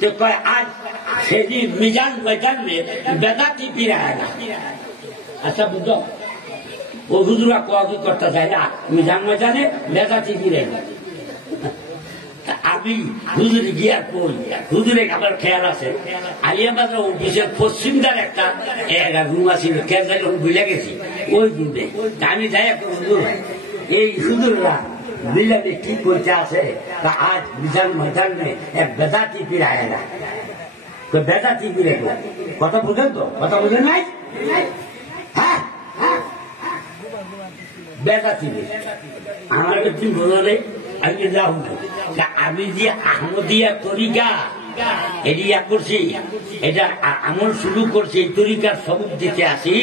तो कह आज सेदी मिजान बैठन में बेदाती पी रहा है ना। अच्छा बुझो वो हुजूरा को आगे करता जाएगा मिजान मैदाने बेदाती पी रहे আমি হুজুরে গিয়া কই হুজুরে আমার খেয়াল আছে আলিয়াবাদ অফিসের পশ্চিমদার একটা রুম আছিল কেন্দ্রে বুঝে গেছি ওই রুমে আমি যাই হুজুর এই হুজুররা মিলামে কি করতে আছে তা আজ মিজান ময়দানে এক বেদাতি পিরায় না তো বেদাতি পিরে কথা বুঝেন তো কথা বুঝেন নাই হ্যাঁ বেদাতি আমার কি বলে আমি যাও আমি যে আহমদিয়া তরিকা এরিয়া করছি এটা আমল শুরু করছি এই তরিকার সবুজ দিতে আসি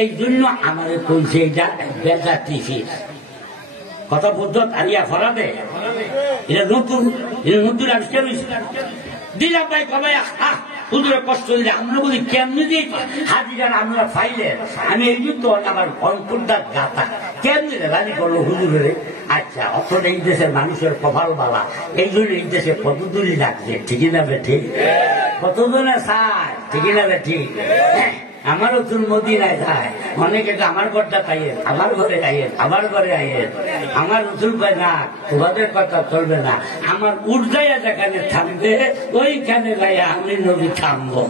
এই জন্য আমাদের কইছে এটা বেদাতি ফিস কথা পদ্ধত আলিয়া ফরাদে এটা নতুন আবিষ্কার হয়েছে দিলাম ভাই কবে হুজুরে কষ্ট দিলে আমরা বলি কেমনি দিয়ে হাজিরার আমরা ফাইলে আমি এই জন্য আমার অন্তর্দার গাতা কেমনি রাজি করলো হুজুরে আচ্ছা অথচ এই দেশের মানুষের কপাল বালা এই জন্য এই দেশে কতদূরই লাগছে ঠিকই না ঠিক কতজনে চায় ঠিকই না ঠিক আমারও চুল মদিনায় যায় অনেকে তো আমার ঘরটা পাইয়ে আমার ঘরে আইয়েন আমার ঘরে আইয়েন আমার উচুল পায় না তোমাদের কথা চলবে না আমার উর্জাইয়া যেখানে থামবে ওইখানে গাইয়া আমি নবী থামবো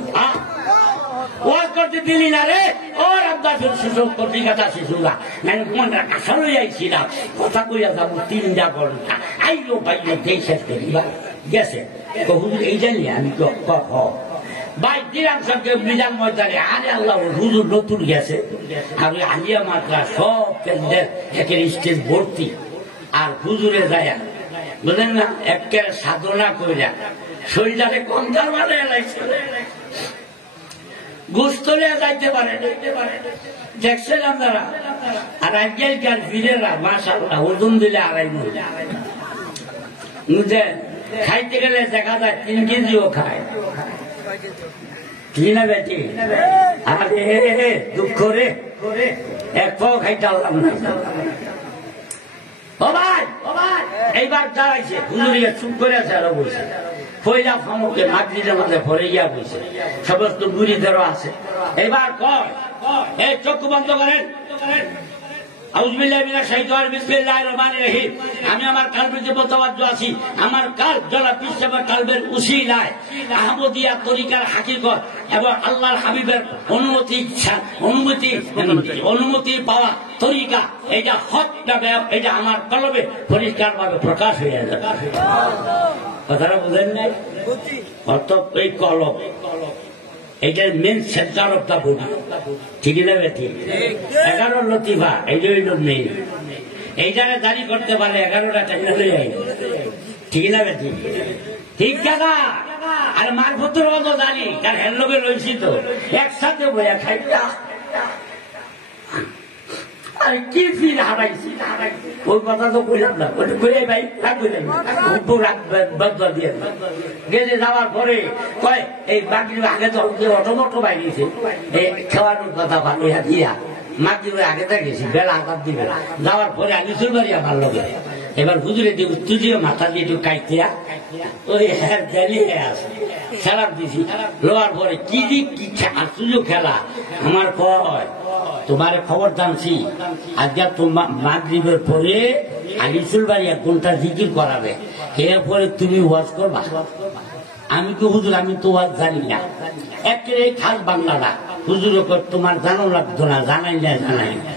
ওয়াজ করতে দিলি না রে ওর আব্বাসের শিশু পত্রিকাটা শিশুরা মানে মনটা কাঁচা লই আইছিলাম কথা কইয়া যাবো 3 ঘন্টা আইলো পাইলো দেই শেষ করিবা গেছে হুজুর এই জানি আমি কহ ভাই দিলাম সবকে মিজান ময়দানে আরে আল্লাহ হুজুর নতুন গেছে আর ওই আলিয়া মাত্রা সব কেন্দ্রের একের স্টেজ ভর্তি আর হুজুরে যায় বুঝলেন না একেবারে সাধনা কইরা শরীরে কঙ্কাল মানে লাগছে গোস্তলে যাইতে পারে দেখছেন আপনারা আর আজকালকার ফিরেরা মাশাআল্লাহ ওজন দিলে 2.5 মণ বুঝলেন খাইতে গেলে দেখা যায় 3 কেজিও খায় কি না বেটি আরে দুঃখ রে এক পাও খাইতে পারলাম না ও ভাই এইবার দাঁড়াইছে হুজুরিয়া চুপ করে আছে আরো বসে পয়লা ফামুকে মাগরিবের মধ্যে ভরে গিয়া বসে সমস্ত মুরিদেরও আছে এবার কয় এই চোখ বন্ধ করেন আউযুবিল্লাহি মিনাশ শাইতানির বিসমিল্লাহির রহমানির রহিম আমি আমার কলবে যে মুতাওয়াজ্জু আছি আমার কলব জলা পিছাবে কলবের উসিলায় আহমদিয়া তরিকার হাকিকত এবং আল্লাহর হাবিবের অনুমতি পাওয়া তরিকা এটা হক না এটা আমার কলবে পরিষ্কারভাবে প্রকাশ হয়ে যাবে কথাটা বুঝেন নাই অর্থাৎ এই কলব এইটার main centre of the body ঠিক না ঠিক 11 লতিফা এই যে নেই এইটারে জারি করতে পারে 11টা টাইলে যাই ঠিক না ঠিক ঠিক জায়গা আর মারফতের মতো জানি কার হেলবে রয়েছি তো একসাথে বইয়া খাইতা আরে কি ফিল হারাইছি ওই কথা তো কইলাম না ওই কইলে ভাই রাখবেন বদলা দিয়ে গেলে যাওয়ার পরে কয় এই বাকির আগে তো অটোমোটো বাইরেছে এই খাওয়ানোর কথা ভালোইয়া দিয়া মাগরিবের আগে গেছি বেলা আঘাত দিবে যাওয়ার পরে আমি চুলবাড়ি আমার লগে এবার হুজুরে দিয়ে তুজিয়ে মাথা দিয়ে একটু কাইতিয়া ওই জ্বালিয়ে আসে খারাপ দিছি লোয়ার পরে কি দিক কি সুযোগ খেলা আমার কয় তোমার খবর জানছি আজকে তোমার মাগরিবের পরে আগে চুলবাড়ি 1 ঘন্টা জিকির করাবে এরপরে তুমি ওয়াজ করবা আমি তো হুজুর আমি তো ওয়াজ জানি না একেবারে খাস বাংলাটা হুজুর তোমার জানো লাগতো না জানাই না জানাই না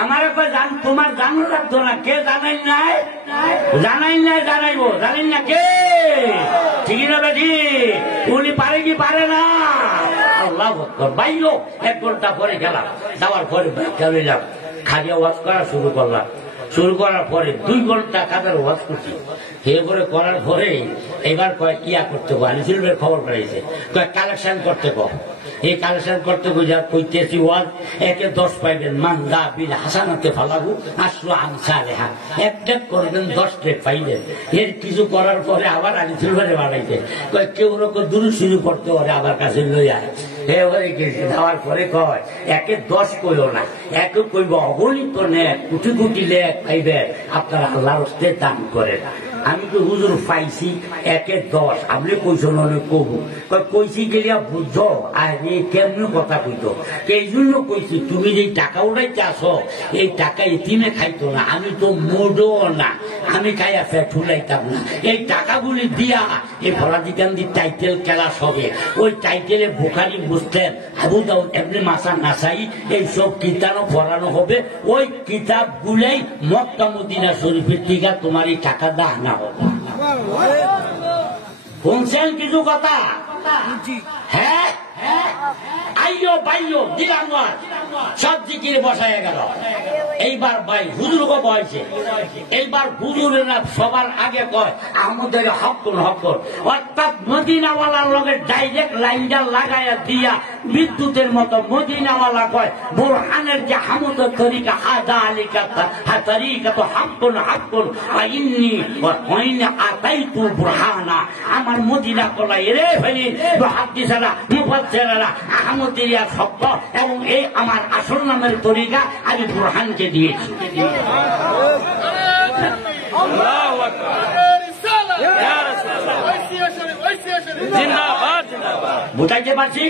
আমার তোমার জানো লাগতো না কে জানাই নাই জানাইবো জানেন না কে ঠিক না বেটি উনি পারে কি পারে না আল্লাহ বাইলো 1 ঘন্টা পরে গেলাম যাওয়ার পরে গেলাম খালি ওয়াজ করা শুরু করার পরে 2 ঘন্টা কাদের ওয়াজ করছি এরপরে করার পরে এবার কয় ইয়া করতে গো আনিসুলের খবর পাইছে কয় কালেকশন করতে গো এই কালেকশন করতে গো যা কইতেছি ওয়াজ 1-10 পাইবেন মান্দা বিল হাসানাতে ফালাগু আসলো আমসালেহা একটা করবেন 10 টেক পাইবেন এর কিছু করার পরে আবার আনিসুলের বাড়াইতে কয় কেউ রকম দুরূদ শুরু করতে পারে আবার কাছে লই আয় হয়ে গেছে। যাওয়ার পরে কয় একে 10 কইও না, একে কইব অগণিত নেক কোটি কোটি লেখ পাইবে, আপনারা আল্লাহর হস্তে দান করেন। আমি তো হুজুর পাইছি একে 10, আপনি কইছো নলে কবু কইছি গেলিয়া বুঝো আর কেমন কথা কইতো। এই জন্য কইছি তুমি যে টাকা উঠাইতে আসো এই টাকা ইতিমে খাইতো না, আমি তো মোডও না, আমি খাইয়া ফেট ফুলাইতাম না। এই টাকাগুলি দিয়া এই ফরাদিকান্দি টাইটেল ক্লাস হবে, ওই টাইটেলে বুখারি বুঝতেন আবু দাউদ এমনি মাসা নাসাই এইসব কিতাবও পড়ানো হবে। ওই কিতাব গুলাই মক্কা মদিনা শরীফের টিকা তোমার এই টাকা দা আনা হবে। শুনছেন কিছু কথা? হ্যাঁ আইয়ো বাইয়ো দিলাম সব জিকিরে বসায় গেল। এইবার ভাই হুজুরকে বয়সে, এইবার হুজুরেরা সবার আগে কয় আমাদের হকন হকন, অর্থাৎ মদিনাওয়ালার লগে ডাইরেক্ট লাইনটা লাগাইয়া দিয়া বিদ্যুতের মতো মদিনাওয়ালা কয় বুরহানের যে হামুদের তরিকা হাদা আলিকা তরিকা তো হকন হকন ইন্নি ওয়াইনা আতাইতু বুরহানা। আমার মদিনা কলাই রে ফেলি মুহাদ্দিসরা মুফাসসিররা আহমদিয়া শব্দ এবং এই আমার আসল নামের তরিকা আমি বুরহানকে দিয়েছি। আল্লাহু আকবার, ইয়া রাসূলুল্লাহ, জিন্দাবাদ জিন্দাবাদ। বুঝাইতে পারছি?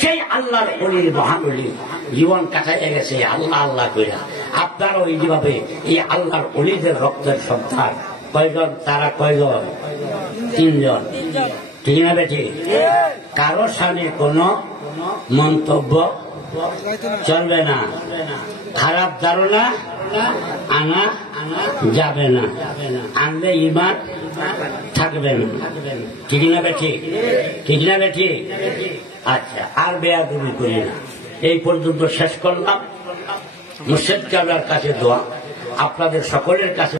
সেই আল্লাহর ওলির মহান ওলি জীবন কাটাইয়া গেছে আল্লাহ আল্লাহ কইরা। আপনারও এইভাবে এই আল্লাহর ওলিদের রক্তের সন্তান কয়জন? তারা কয়জন? 3 জন। ঠিক না বেঠি? কারো সামনে কোনো মন্তব্য চলবে না, খারাপ ধারণা আনা যাবে না, আনলে ঈমান থাকবে না। ঠিক না বেঠি? ঠিক না বেঠি? আচ্ছা, আর বেয়াদবি করি না। এই পর্যন্ত শেষ করলাম। মুর্শিদ কাবলার কাছে দোয়া, আপনাদের সকলের কাছে